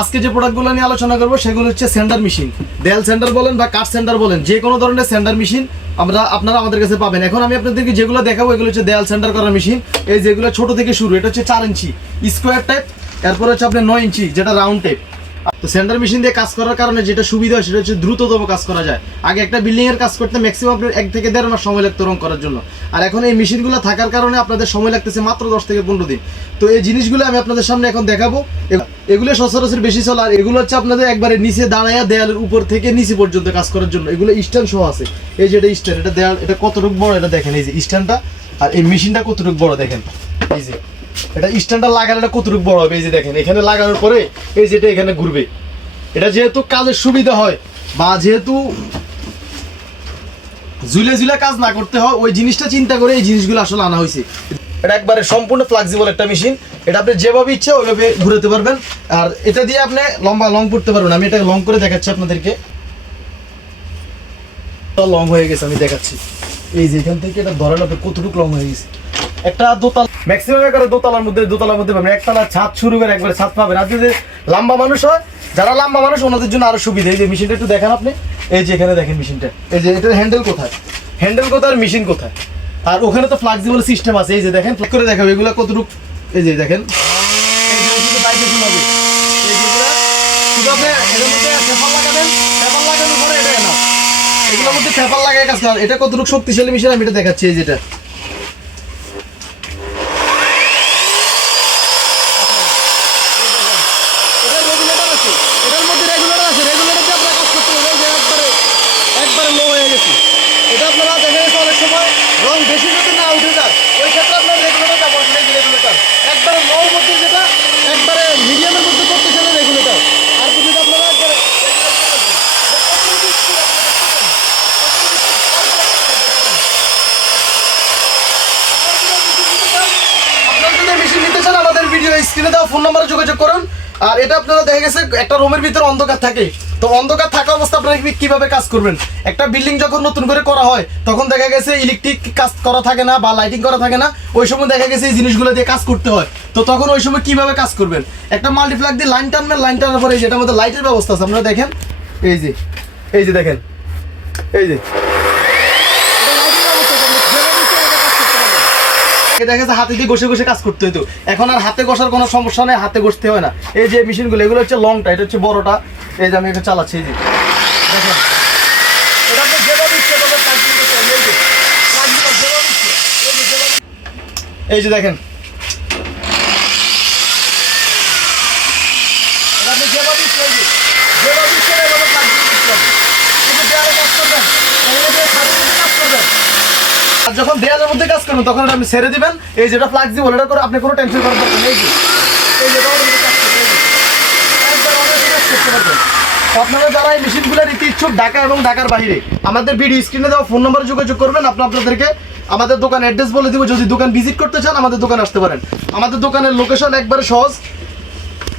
আজকে যে প্রোডাক্টগুলো নিয়ে আলোচনা করব সেগুলো হচ্ছে সেন্ডার মেশিন, দেয়াল সেন্ডার বলেন বা কাঠ সেন্ডার বলেন, যে কোনো ধরনের সেন্ডার মেশিন আপনারা আমাদের কাছে পাবেন। এখন আমি আপনাদেরকে যেগুলো দেখাবো এগুলো হচ্ছে দেয়াল সেন্ডার করার মেশিন। এই যেগুলো ছোট থেকে শুরু, এটা হচ্ছে 4 ইঞ্চি স্কোয়ার টাইপ, এরপর হচ্ছে আপনার 9 ইঞ্চি যেটা রাউন্ড টাইপ। তো সেন্ডার মেশিন দিয়ে কাজ করার কারণে যেটা সুবিধা হয় সেটা হচ্ছে দ্রুততম কাজ করা যায়। আগে একটা বিল্ডিং এর কাজ করতে ম্যাক্সিমাম আপনার 1 থেকে 1.5 মাস সময় লাগতো রং করার জন্য, আর এখন এই মেশিনগুলো থাকার কারণে আপনাদের সময় লাগতেছে মাত্র 10 থেকে 15 দিন। তো এই জিনিসগুলো আমি আপনাদের সামনে এখন দেখাবো। এগুলো সচরাচর বেশি চলে, আর এগুলো হচ্ছে আপনাদের একবারে নিচে দাঁড়ায়া দেয়ালের উপর থেকে নিচে পর্যন্ত কাজ করার জন্য। এগুলো স্ট্যান্ড সহ আছে। এই যে এটা স্ট্যান্ড, এটা দেয়াল, এটা কতটুকু বড় এটা দেখেন। এই যে স্ট্যান্ডটা আর এই মেশিনটা কতটুকু বড় দেখেন। এই যে এটা স্ট্যান্ডটা লাগানোটা কতটুকু বড় হবে, এই যে দেখেন এখানে লাগানোর পরে এই যেটা এখানে ঘুরবে। এটা যেহেতু কাজের সুবিধা হয় বা যেহেতু ঝুলে ঝুলে কাজ না করতে হয়, ওই জিনিসটা চিন্তা করে এই জিনিসগুলো আসলে আনা হয়েছে। এটা একবারে সম্পূর্ণ ফ্লেক্সিবল একটা মেশিন, এটা আপনি যেভাবে ইচ্ছে ওইভাবে ঘুরাতে পারবেন, আর এটা দিয়ে আপনি লম্বা লং করতে পারবেন। আমি এটা লং করে দেখাচ্ছি আপনাদেরকে। লং হয়ে গেছে, আমি দেখাচ্ছি। এই যে এখান থেকে এটা ধরেন আপনি কতটুকু লং হয়ে গেছে। একটা দোতলা ম্যাক্সিমাম একবারে দোতলার মধ্যে পাবেন, একতলা ছাদ শুরু করে একবারে ছাদ পাবেন। আর যদি লম্বা মানুষ হয়, যারা লম্বা মানুষ ওনাদের জন্য আরো সুবিধা। এই যে মেশিনটা একটু দেখেন আপনি, এই যে এখানে দেখেন মেশিনটা, এই যে এটার হ্যান্ডেল কোথায়, আর মেশিন কোথায়, আর ওখানে তো ফ্লেক্সিবল সিস্টেম আছে। এই যে দেখেন ফ্লিক করে দেখাবে এগুলো কতটুকু। এই যে দেখেন এগুলোর মধ্যে পেপার লাগায় কাজ করেন। এটা কতটুকু শক্তিশালী মেশিন আমি এটা দেখাচ্ছি। এই যেটা একবারে লো হয়ে গেছে। এটা আপনারা দেখা গেছে অনেক সময় রং বেশি যদি না উঠে যায়, ওই ক্ষেত্রে আপনার রেগুলেটর ব্যবহার করেন। রেগুলেটর একবারে লোর মধ্যে, যেটা একবারে মিডিয়ামের মধ্যে করতে চাইলে রেগুলেটর। আর যদি আপনারা একবারে মেশিন নিতে চান, আমাদের ভিডিও স্ক্রিনে দেওয়া ফোন নম্বরে যোগাযোগ করুন। আর এটা আপনারা দেখা গেছে একটা রুমের ভিতরে অন্ধকার থাকে, তো অন্ধকার থাকা অবস্থা আপনারা কিভাবে কাজ করবেন। একটা বিল্ডিং যখন নতুন করে করা হয় তখন দেখা গেছে ইলেকট্রিক কাজ করা থাকে না বা লাইটিং করা থাকে না, ওই সময় দেখা গেছে এই জিনিসগুলো দিয়ে কাজ করতে হয়। তো তখন ওই সময় কিভাবে কাজ করবেন, একটা মাল্টিপ্লাগ দিয়ে লাইন টানবেন, লাইন টানার পরে যেটার মধ্যে লাইটের ব্যবস্থা আছে আপনারা দেখেন। এই যে দেখেন, এই যে দেখা যাচ্ছে হাতে দিয়ে ঘষে কাজ করতে হতো, এখন আর হাতে ঘষার কোনো সমস্যা নেই, হাতে ঘষতে হয় না। এই যে মেশিনগুলো এগুলো হচ্ছে লংটা, এটা হচ্ছে বড়টা। এই যে আমি এটা চালাচ্ছি, এই যে দেখেন এটা আপনি যেভাবে ইচ্ছে করবেন কাজ করতে পারেন। এই যে দেখেন এটা আপনি যেভাবে ইচ্ছে এভাবে কাজ করতে পারবেন। কিন্তু দেয়ালে কাজ করবেন, কাজ করবেন। আর যখন দেয়ালের মধ্যে কাজ করবেন তখন আপনি ছেড়ে দিবেন। এই যেটা ফ্লেক্সিবল, এটা করে আপনি কোনো টেনশন করার দরকার নেই। এই যে আপনারা যারা এই মেশিনগুলো নিতে ইচ্ছুক ঢাকা এবং ঢাকার বাইরে, আমাদের ভিডিও স্ক্রিনে দেওয়া ফোন নম্বরে যোগাযোগ করবেন। আপনাদেরকে আমাদের দোকান অ্যাড্রেস বলে দিব। যদি দোকান ভিজিট করতে চান আমাদের দোকানে আসতে পারেন। আমাদের দোকানের লোকেশন একবারে সহজ,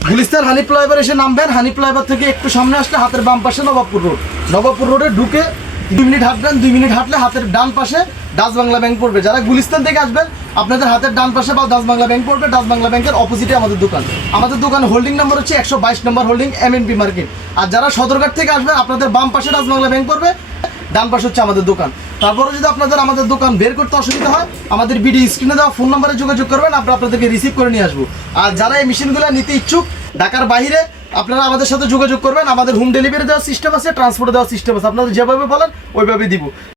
গুলিস্তান হানি ফ্লাইওভার এসে নামবেন। হানি ফ্লাইওভার থেকে একটু সামনে আসলে হাতের বাম পাশে নবাবপুর রোডে ঢুকে 2 মিনিট হাঁটবেন। 2 মিনিট হাঁটলে হাতের ডান পাশে ডাচ বাংলা ব্যাংক পড়বে। যারা গুলিস্তান থেকে আসবেন আপনাদের হাতের ডান পাশে বা ডাচ বাংলা ব্যাংক পড়বে। ডাচ বাংলা ব্যাংকের অপোজিটে আমাদের দোকান। আমাদের দোকান হোল্ডিং নাম্বার হচ্ছে 122 নম্বর হোল্ডিং, MNP মার্কেট। আর যারা সদরঘাট থেকে আসবেন আপনাদের বাম পাশে ডাচ বাংলা ব্যাংক পড়বে, ডান পাশে হচ্ছে আমাদের দোকান। তারপরে যদি আপনাদের আমাদের দোকান বের করতে অসুবিধা হয় আমাদের ভিডিও স্ক্রিনে দেওয়া ফোন নম্বরে যোগাযোগ করবেন, আমরা আপনাদেরকে রিসিভ করে নিয়ে আসবো। আর যারা এই মেশিনগুলো নিতে ইচ্ছুক ঢাকার বাইরে আপনারা আমাদের সাথে যোগাযোগ করবেন। আমাদের হোম ডেলিভারি দেওয়ার সিস্টেম আছে, ট্রান্সপোর্ট দেওয়ার সিস্টেম আছে। আপনারা যেভাবে বলেন ওইভাবে দিব।